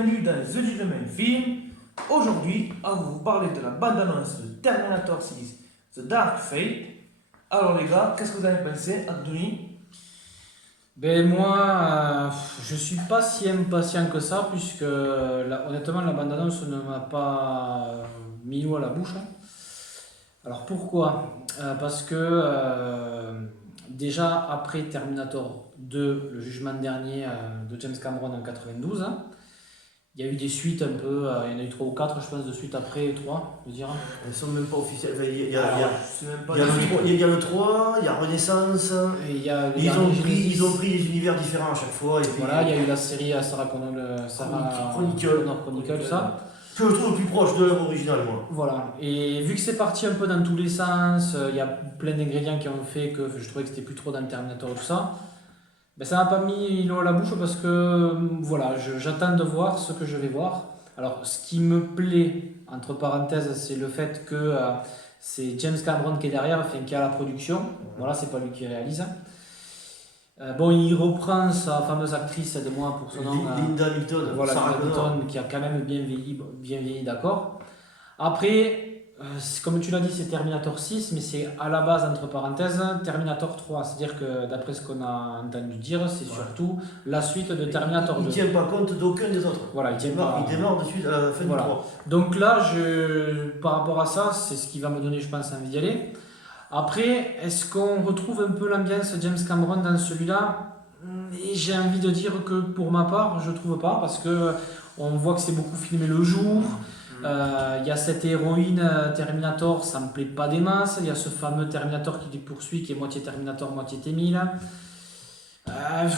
bienvenue dans The Gentleman Film. Aujourd'hui, on va vous parler de la bande-annonce de Terminator 6, The Dark Fate. Alors les gars, qu'est-ce que vous avez pensé, Anthony? Ben moi, je suis pas si impatient que ça, puisque honnêtement, la bande-annonce ne m'a pas mis l'eau à la bouche, hein. Alors pourquoi? Parce que déjà après Terminator 2, le jugement dernier de James Cameron en 92, hein, il y a eu des suites un peu, il y en a eu 3 ou 4 je pense de suite après 3, je veux dire. Elles sont même pas officielles. Enfin, Je sais même pas. il y a le 3, il y a Renaissance. Et il y a Ils ont pris des univers différents à chaque fois. Et puis, voilà, il y a eu la série Sarah Connor Chronicle, tout ça. que je trouve le plus proche de l'œuvre originale, moi. Voilà, et vu que c'est parti un peu dans tous les sens, il y a plein d'ingrédients qui ont fait que je trouvais que c'était plus trop dans le Terminator et tout ça, ben ça m'a pas mis l'eau à la bouche parce que voilà, j'attends de voir ce que je vais voir. Alors, ce qui me plaît, entre parenthèses, c'est le fait que c'est James Cameron qui est derrière, enfin, qui a la production. Voilà, c'est pas lui qui réalise. Bon, il reprend sa fameuse actrice, aide-moi pour son nom. Linda Hamilton, Voilà, Sarah Connor. Hamilton, qui a quand même bien vieilli, d'accord. Après, comme tu l'as dit, c'est Terminator 6, mais c'est à la base, entre parenthèses, Terminator 3. C'est-à-dire que, d'après ce qu'on a entendu dire, c'est surtout la suite de Terminator 2. Il ne tient pas compte d'aucun des autres. Voilà, Il démarre de suite à la fin Voilà. du 3. Donc là, par rapport à ça, c'est ce qui va me donner, je pense, envie d'y aller. Après, est-ce qu'on retrouve un peu l'ambiance James Cameron dans celui-là? Et j'ai envie de dire que pour ma part, je trouve pas, parce que on voit que c'est beaucoup filmé le jour. Il y a cette héroïne Terminator, ça me plaît pas des masses. Il y a ce fameux Terminator qui les poursuit, qui est moitié Terminator, moitié T-1000.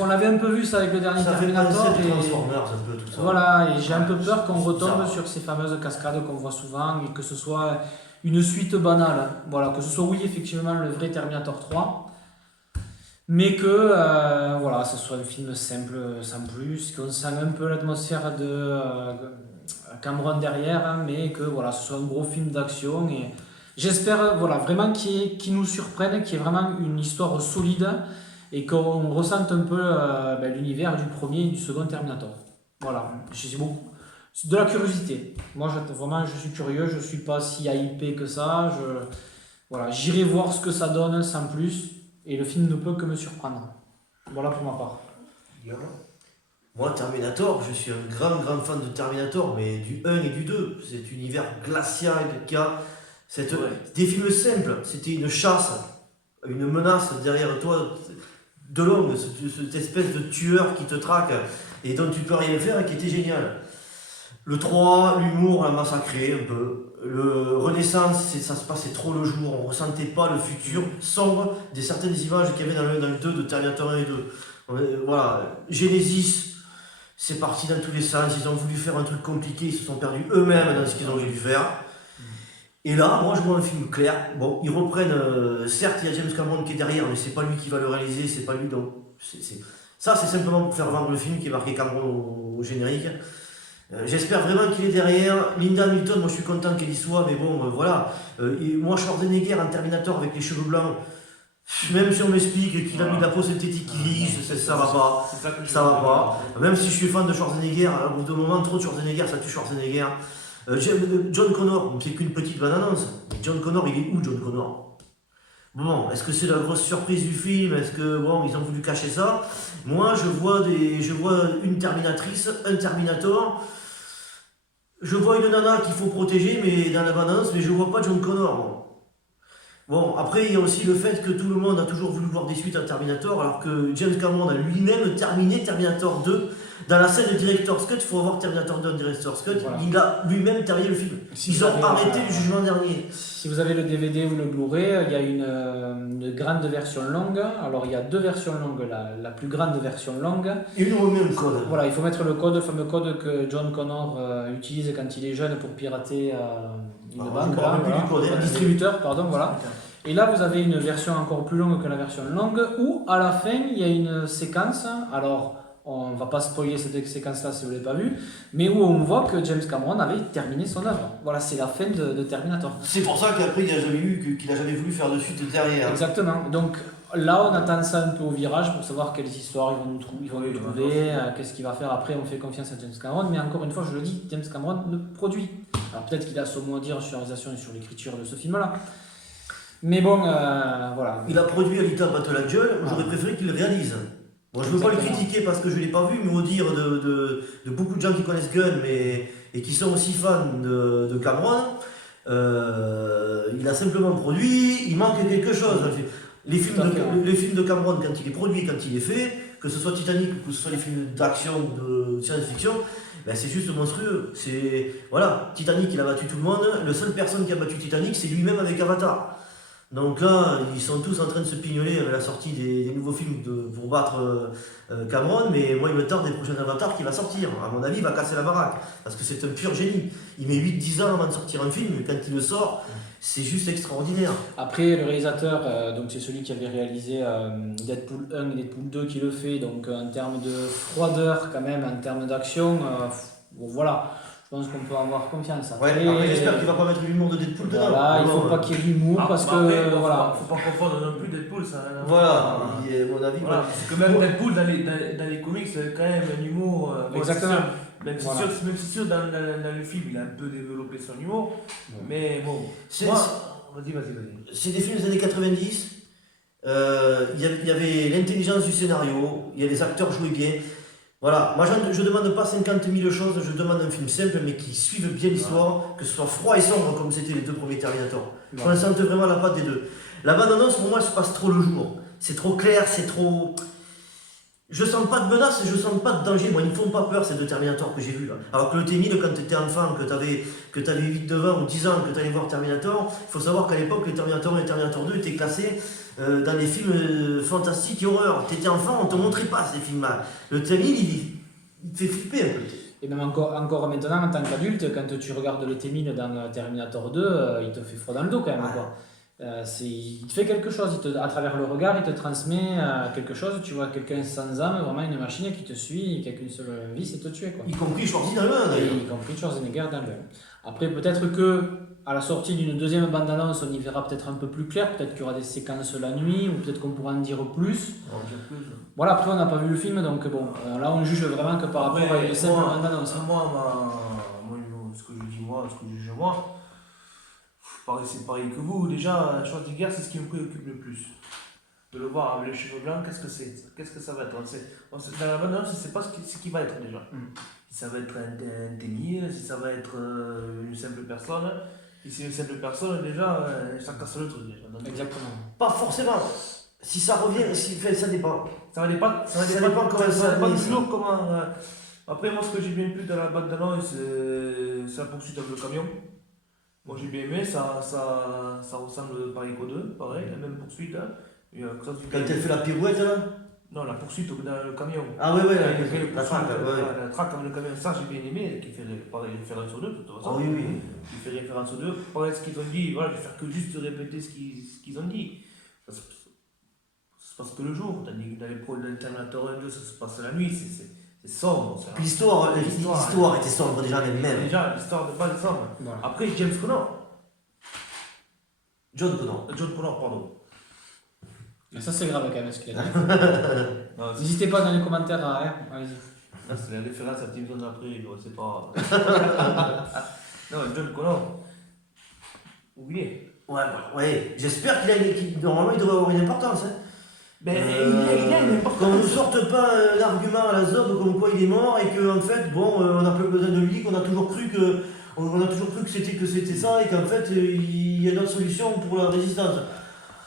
On l'avait un peu vu ça avec le dernier Ça fait Terminator. penser à Transformers, un peu tout ça. Voilà, et j'ai un peu peur qu'on retombe bizarre. sur ces fameuses cascades qu'on voit souvent et que ce soit une suite banale. Voilà, que ce soit oui effectivement le vrai Terminator 3, mais que voilà, ce soit un film simple sans plus, qu'on sent un peu l'atmosphère de Cameron derrière, hein, mais que voilà, ce soit un gros film d'action. Et j'espère voilà, vraiment qu'il nous surprenne, qu'il y ait vraiment une histoire solide et qu'on ressente un peu l'univers du premier et du second Terminator. Voilà, j'ai beaucoup de la curiosité. Moi, vraiment, je suis curieux, je suis pas si hypé que ça. Voilà, j'irai voir ce que ça donne sans plus, et le film ne peut que me surprendre. Voilà pour ma part. Moi, Terminator, je suis un grand fan de Terminator, mais du 1 et du 2. Cet univers glacial qui a des films simples. C'était une chasse, une menace derrière toi, de l'homme, cette espèce de tueur qui te traque et dont tu peux rien faire et qui était génial. Le 3, l'humour, la massacré un peu. Le Renaissance, ça se passait trop le jour, on ressentait pas le futur sombre des certaines images qu'il y avait dans le 1 dans le 2 de Terminator 1 et 2. Voilà, Genesis, c'est parti dans tous les sens, ils ont voulu faire un truc compliqué, ils se sont perdus eux-mêmes dans ce qu'ils ont voulu faire. Et là, moi je vois un film clair. Bon, ils reprennent, certes il y a James Cameron qui est derrière, mais c'est pas lui qui va le réaliser, c'est pas lui donc. Ça c'est simplement pour faire vendre le film qui est marqué Cameron au générique. J'espère vraiment qu'il est derrière. Linda Hamilton, moi je suis content qu'elle y soit, mais bon, voilà. Moi Schwarzenegger en Terminator avec les cheveux blancs, même si on m'explique qu'il a mis de la peau synthétique qui vieillit, ça va pas. Ça va pas. Même si je suis fan de Schwarzenegger, au bout d'un moment, trop de Schwarzenegger, ça tue Schwarzenegger. John Connor, c'est qu'une petite bande-annonce. John Connor, il est où John Connor? Bon, est-ce que c'est la grosse surprise du film? Est-ce que bon, ils ont voulu cacher ça? Moi, je vois une Terminatrice, un Terminator. Je vois une nana qu'il faut protéger, mais dans la bande-annonce, mais je vois pas John Connor. Bon, après, il y a aussi le fait que tout le monde a toujours voulu voir des suites à Terminator, alors que James Cameron a lui-même terminé Terminator 2. Dans la scène de Director's Cut, il faut avoir Terminator 2 en Director's Cut, voilà. Il a lui-même terminé le film. Ils ont arrêté le jugement dernier. Si vous avez le DVD ou le Blu-ray, il y a une grande version longue. Alors il y a 2 versions longues, la plus grande version longue. Et il nous remet un code. Voilà, il faut mettre le fameux code que John Connor utilise quand il est jeune pour pirater une banque. Un distributeur, pardon, voilà. Et là, vous avez une version encore plus longue que la version longue, où à la fin, il y a une séquence. Alors, on ne va pas spoiler cette séquence-là si vous ne l'avez pas vue, mais où on voit que James Cameron avait terminé son œuvre. Voilà, c'est la fin de Terminator. C'est pour ça qu'après, qu'il n'a jamais voulu faire de suite derrière. Exactement. Donc, Là, on attend ça un peu au virage pour savoir quelles histoires ils vont nous Oui, trouver, qu'est-ce qu'il va faire après. On fait confiance à James Cameron, mais encore une fois, je le dis, James Cameron le produit. Alors peut-être qu'il a son mot à dire sur la réalisation et sur l'écriture de ce film-là. Mais bon, voilà. Il a produit Alita Battle Angel, j'aurais préféré qu'il le réalise. Bon, je ne veux pas le Exactement. critiquer parce que je ne l'ai pas vu, mais au dire de beaucoup de gens qui connaissent Gunn et qui sont aussi fans de Cameron, il a simplement produit, il manque quelque chose. Tout à fait, ouais. Les films de Cameron, quand il est produit, quand il est fait, que ce soit Titanic ou que ce soit les films d'action ou de science-fiction, ben c'est juste monstrueux. Voilà, Titanic, il a battu tout le monde. La seule personne qui a battu Titanic, c'est lui-même avec Avatar. Donc là, ils sont tous en train de se pignoler avec la sortie des nouveaux films pour battre Cameron, mais moi il me tarde des prochains Avatars qui va sortir. À mon avis, il va casser la baraque, parce que c'est un pur génie. Il met 8-10 ans avant de sortir un film, mais quand il le sort, c'est juste extraordinaire. Après, le réalisateur, donc c'est celui qui avait réalisé Deadpool 1 et Deadpool 2 qui le fait, donc en termes de froideur quand même, en termes d'action, bon, voilà, je pense qu'on peut avoir confiance. Ouais, après, j'espère qu'il va pas mettre l'humour de Deadpool dedans. Voilà, il Mais faut bon, pas qu'il y ait d'humour parce que Après, voilà. faut pas confondre non plus Deadpool, ça. Voilà, à mon avis. Voilà, parce que même Deadpool dans les comics, c'est quand même un humour. Exactement. Même si Voilà. sûr, même si sûr dans le film, il a un peu développé son humour. Mais bon, C'est vas-y. c'est des films des années 90. Il y avait l'intelligence du scénario, il y a les acteurs jouaient bien. Voilà, moi je demande pas 50 000 choses, je demande un film simple mais qui suive bien l'histoire, que ce soit froid et sombre comme c'était les deux premiers Terminator. On sente vraiment la patte des deux. La bande-annonce pour moi elle se passe trop le jour. C'est trop clair, c'est trop. Je sens pas de menace, je sens pas de danger. Moi, ils me font pas peur ces deux Terminator que j'ai vus là. Alors que le T-1000, quand tu étais enfant, que tu avais 8, 9 ans ou 10 ans, que tu allais voir Terminator, il faut savoir qu'à l'époque, le Terminator 1 et le Terminator 2 étaient classés dans les films fantastiques et horreur. Tu étais enfant, on te montrait pas ces films-là. Le T-1000, il te fait flipper un peu. Et même encore maintenant, en tant qu'adulte, quand tu regardes le T-1000 dans Terminator 2, il te fait froid dans le dos quand même. Ouais. Quoi. Il te fait quelque chose, à travers le regard, il te transmet quelque chose. Tu vois quelqu'un sans âme, vraiment une machine qui te suit, qui a qu'une seule vie, c'est te tuer. Quoi. Y compris Schwarzy dans le 1 d'ailleurs. Y compris Schwarzenegger dans le. Après, peut-être que à la sortie d'une deuxième bande-annonce, on y verra peut-être un peu plus clair. Peut-être qu'il y aura des séquences la nuit, ou peut-être qu'on pourra en dire plus. Voilà, après, on n'a pas vu le film, donc bon, là, on juge vraiment que par rapport à une simple bande-annonce. Ce que je dis moi, ce que je juge moi, c'est pareil que vous. Déjà, Schwarzenegger, c'est ce qui me préoccupe le plus. De le voir avec les cheveux blancs, qu'est-ce que c'est? Qu'est-ce que ça va être? Dans la bande-annonce, on ne sait pas ce qu'il va être déjà. Si ça va être un T-1000, si ça va être une simple personne. Et si c'est une simple personne, déjà, ça casse le truc. Déjà. Donc, Exactement. Pas forcément. Si ça revient, ça dépend. ça va dépendre comment ça va venir, toujours comment. Après, moi, ce que j'ai bien plu dans la bande-annonce, c'est la poursuite avec le camion. Moi, j'ai bien aimé, ça ressemble pareil qu'au 2, pareil, la même poursuite. Hein. Quand elle fait la pirouette là. Non, la poursuite dans le camion. Ah ouais, la traque, traque, ouais. La traque avec le camion, ça j'ai bien aimé, qui fait pareil, référence aux deux, de toute façon. Ah oui, oui. Qui fait référence aux deux. Pareil, ce qu'ils ont dit, voilà, je vais faire que juste répéter ce qu'ils ont dit. Ça se passe que le jour, tandis que dans les pro de Terminator 1 2, ça se passe la nuit, c'est sombre. Puis l'histoire était sombre déjà elle-même. Déjà, l'histoire de base est sombre. Voilà. Après, James Connor. John Connor. John Connor, pardon. Et ça, c'est grave quand même ce qu'il a dit. Non, N'hésitez pas dans les commentaires à. Allez-y. c'est la référence à Tim Zone après, c'est pas. Non, John Connor. Oubliez. Ouais. J'espère normalement il devrait avoir une importance. Hein. Ben, il a une importance. Qu'on ne sorte pas l'argument à la zob comme quoi il est mort et qu'en fait, bon, on n'a plus besoin de lui, qu'on a toujours cru que. On a toujours cru que c'était ça et qu'en fait il y a d'autres solutions pour la résistance.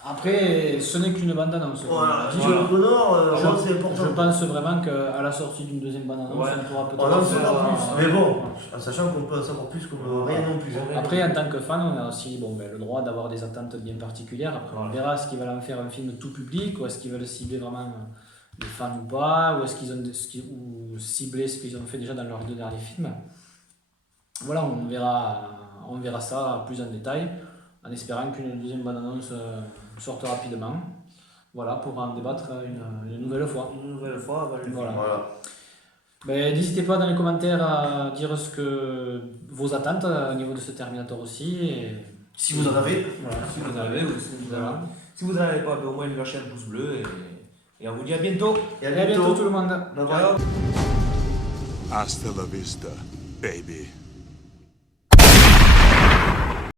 Après, ce n'est qu'une bande-annonce. Voilà, John Connor, c'est important. Je pense vraiment qu'à la sortie d'une deuxième bande-annonce, on pourra peut-être. On en saura plus. Mais bon, en sachant qu'on peut en savoir plus comme rien non plus. Après, en tant que fan, on a aussi le droit d'avoir des attentes bien particulières. Après, on verra est-ce qu'ils veulent en faire un film tout public ou est-ce qu'ils veulent cibler vraiment les fans ou pas, ou est-ce qu'ils ont ou cibler ce qu'ils ont fait déjà dans leurs deux derniers films. Voilà, on verra ça plus en détail, en espérant qu'une deuxième bande-annonce sorte rapidement. Voilà, pour en débattre une nouvelle fois. Une nouvelle fois, voilà. Ben, n'hésitez pas dans les commentaires à dire vos attentes au niveau de ce Terminator aussi. Et Si vous en avez. Voilà. Si vous en avez, ou Voilà. si vous n'en avez pas, ben, au moins lâchez un pouce bleu et on vous dit à bientôt. Et Et à bientôt tout le monde. Bye bye. Ciao. Hasta la vista, baby.